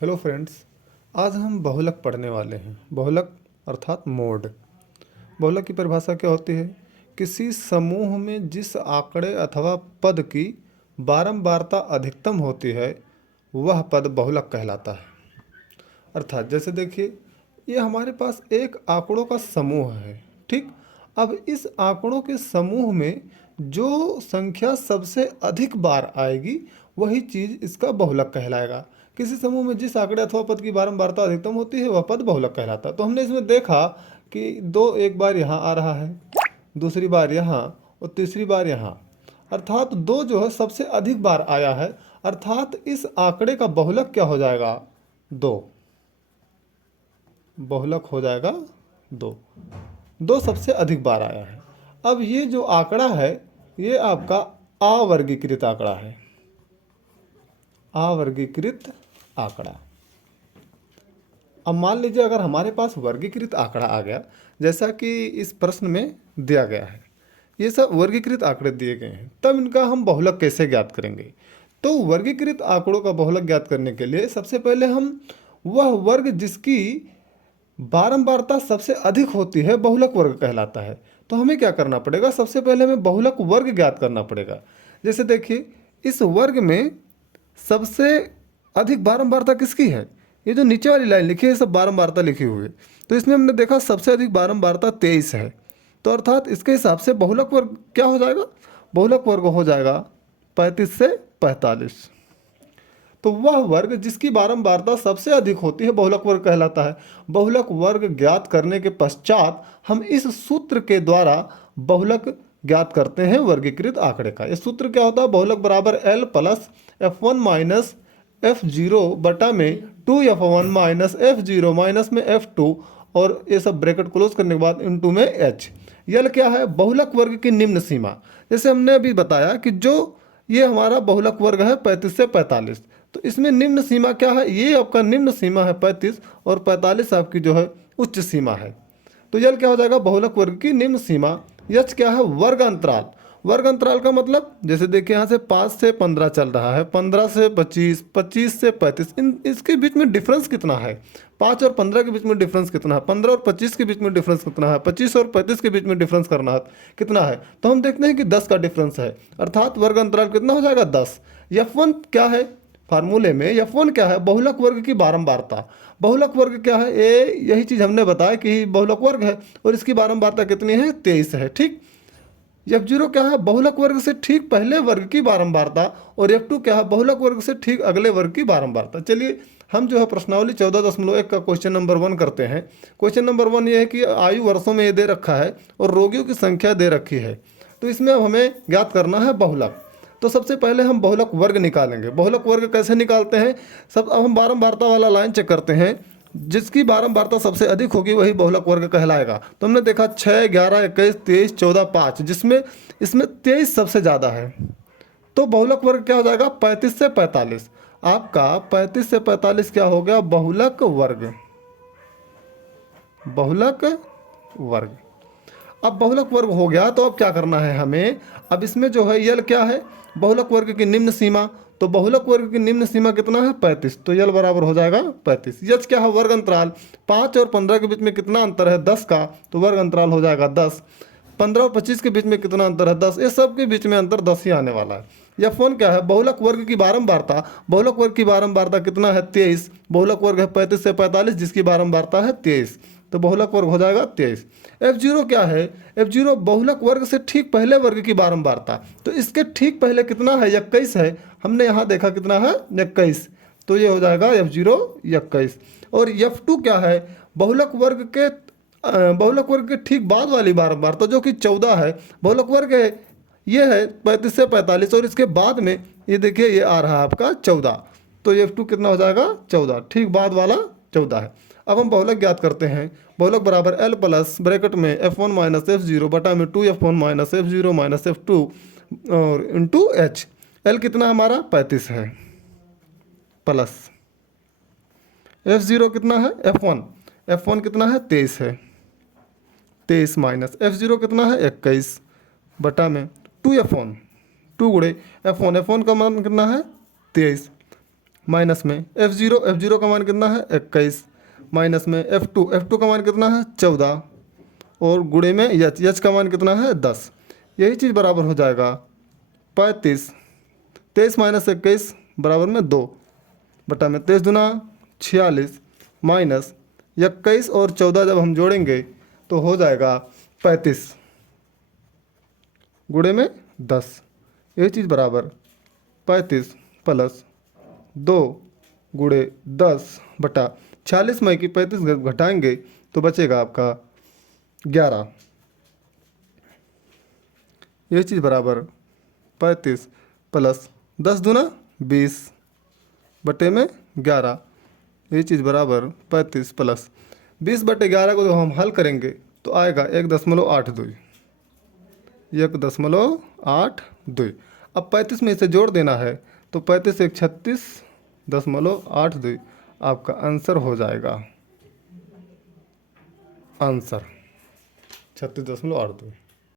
Hello friends. आज हम बहुलक पढ़ने वाले हैं। बहुलक अर्थात मोड। बहुलक की परिभाषा क्या होती है? किसी समूह में जिस आंकड़े अथवा पद की बारंबारता अधिकतम होती है वह पद बहुलक कहलाता है। अर्थात जैसे देखिए, ये हमारे पास एक आंकड़ों का समूह है, ठीक। अब इस आंकड़ों के समूह में जो संख्या सबसे अधिक बार आएगी वही चीज़ इसका बहुलक कहलाएगा। किसी समूह में जिस आंकड़े अथवा पद की बारंबारता अधिकतम होती है वह पद बहुलक कहलाता है। तो हमने इसमें देखा कि दो एक बार यहाँ आ रहा है, दूसरी बार यहाँ और तीसरी बार यहाँ, अर्थात दो जो है सबसे अधिक बार आया है, अर्थात इस आंकड़े का बहुलक क्या हो जाएगा? दो। बहुलक हो जाएगा दो। दो सबसे अधिक बार आया है। अब ये जो आंकड़ा है ये आपका अवर्गीकृत आंकड़ा है। अवर्गीकृत आंकड़ा। अब मान लीजिए अगर हमारे पास वर्गीकृत आंकड़ा आ गया, जैसा कि इस प्रश्न में दिया गया है, ये सब वर्गीकृत आंकड़े दिए गए हैं, तब इनका हम बहुलक कैसे ज्ञात करेंगे? तो वर्गीकृत आंकड़ों का बहुलक ज्ञात करने के लिए सबसे पहले हम वह वर्ग जिसकी बारंबारता सबसे अधिक होती है बहुलक वर्ग कहलाता है। तो हमें क्या करना पड़ेगा? सबसे पहले हमें बहुलक वर्ग ज्ञात करना पड़ेगा। जैसे देखिए, इस वर्ग में सबसे अधिक बारंबारता किसकी है? ये जो नीचे वाली लाइन लिखी है सब बारंबारता लिखी हुई है। तो इसमें हमने देखा सबसे अधिक बारंबारता 23 है। तो अर्थात इसके हिसाब से बहुलक वर्ग क्या हो जाएगा? बहुलक वर्ग हो जाएगा 35 से 45। तो वह वर्ग जिसकी बारंबारता सबसे अधिक होती है बहुलक वर्ग कहलाता है। बहुलक वर्ग ज्ञात करने के पश्चात हम इस सूत्र के द्वारा बहुलक ज्ञात करते हैं वर्गीकृत आंकड़े का। इस सूत्र क्या होता है? बहुलक बराबर L plus F1 minus F0 बटा में 2F1 माइनस F0 माइनस में F2 और ये सब ब्रैकेट क्लोज करने के बाद इनटू में H। यल क्या है? बहुलक वर्ग की निम्न सीमा। जैसे हमने अभी बताया कि जो ये हमारा बहुलक वर्ग है 35 से 45, तो इसमें निम्न सीमा क्या है? ये आपका निम्न सीमा है 35 और 45 आपकी जो है उच्च सीमा है। तो यल क्या हो जाएगा? बहुलक वर्ग की निम्न सीमा। यच क्या है? वर्ग अंतराल। वर्ग अंतराल का मतलब जैसे देखिए यहाँ से 5 से 15 चल रहा है, 15 से 25, 25 से 35, इसके बीच में डिफरेंस कितना है? 5 और 15 के बीच में डिफरेंस कितना है? 15 और 25 के बीच में डिफरेंस कितना है? 25 और 35 के बीच में डिफरेंस करना है कितना है? तो हम देखते हैं कि 10 का डिफरेंस है, अर्थात वर्ग अंतराल कितना हो जाएगा? 10। F1 क्या है? फार्मूले में F1 क्या है? बहुलक वर्ग की बारंबारता। बहुलक वर्ग क्या है? यही चीज़ हमने बताया कि बहुलक वर्ग है और इसकी बारंबारता कितनी है? 23 है, ठीक। F0 क्या है? बहुलक वर्ग से ठीक पहले वर्ग की बारंबारता। और F2 क्या है? बहुलक वर्ग से ठीक अगले वर्ग की बारंबारता। चलिए हम जो है प्रश्नावली 14.1 का क्वेश्चन नंबर 1 करते हैं। क्वेश्चन नंबर 1 ये है कि आयु वर्षों में ये दे रखा है और रोगियों की संख्या दे रखी है। तो इसमें अब हमें ज्ञात करना है बहुलक। तो सबसे पहले हम बहुलक वर्ग निकालेंगे। बहुलक वर्ग कैसे निकालते हैं? अब हम बारंबारता वाला लाइन चेक करते हैं। जिसकी बारंबारता सबसे अधिक होगी वही बहुलक वर्ग कहलाएगा। तो हमने देखा 6, 11, 21, 23, 14, 5, जिसमें इसमें 23 सबसे ज़्यादा है। तो बहुलक वर्ग क्या हो जाएगा? 35 से 45। आपका 35 से 45 क्या हो गया? बहुलक वर्ग। बहुलक वर्ग। अब बहुलक वर्ग हो गया तो अब क्या करना है हमें? अब इसमें जो है यल क्या है? बहुलक वर्ग की निम्न सीमा। तो बहुलक वर्ग की निम्न सीमा कितना है? 35। तो यल बराबर हो जाएगा 35। यच क्या है? वर्ग अंतराल। 5 और 15 के बीच में कितना अंतर है? 10 का। तो वर्ग अंतराल हो जाएगा 10। 15 और 25 के बीच में कितना अंतर है? 10। ये सब के बीच में अंतर 10 ही आने वाला है। F1 क्या है? बहुलक वर्ग की बारंबारता। बहुलक वर्ग की बारंबारता कितना है? 23। बहुलक वर्ग है 35 से 45 जिसकी बारंबारता है 23। तो बहुलक वर्ग हो जाएगा 23। F0 क्या है? F0 बहुलक वर्ग से ठीक पहले वर्ग की बारंबारता। तो इसके ठीक पहले कितना है? 21 है। हमने यहाँ देखा कितना है? 21। तो ये हो जाएगा F0 21। और F2 क्या है? बहुलक वर्ग के ठीक बाद वाली बारंबारता जो कि 14 है। बहुलक वर्ग है ये है 35 से 45 और इसके बाद में ये देखिए ये आ रहा है आपका 14। तो F2 कितना हो जाएगा? 14। ठीक बाद वाला 14 है। अब हम बहुलक ज्ञात करते हैं। बहुलक बराबर L प्लस ब्रैकेट में F1 माइनस F0 बटा में 2F1 minus F0 minus F2 और इंटू H। L कितना हमारा? 35 है प्लस F0 कितना है? F1। F1 कितना है? 23 है। 23 माइनस F0 कितना है? 21 बटा में 2F1, 2 गुणे F1। F1 का मान कितना है? 23 माइनस में F0 का मान कितना है 21, माइनस में F2 का मान कितना है 14, और गुणे में H का मान कितना है 10। यही चीज़ बराबर हो जाएगा 35। 23 माइनस 21 बराबर में 2 बटा में 23 दूना 46, माइनस 21 और 14 जब हम जोड़ेंगे तो हो जाएगा 35 गुणे में 10। यही चीज़ बराबर 35 प्लस 2 गुणे 10 बटा 46 में कि 35 घटाएंगे तो बचेगा आपका 11। यही चीज़ बराबर 35 प्लस 10 दूना 20 बटे में 11। यही चीज़ बराबर 35 प्लस 20 बटे 11 को जो हम हल करेंगे तो आएगा 1.82, 1.82। अब 35 में इसे जोड़ देना है तो 35 एक 36.82 आपका आंसर हो जाएगा। आंसर 36.82।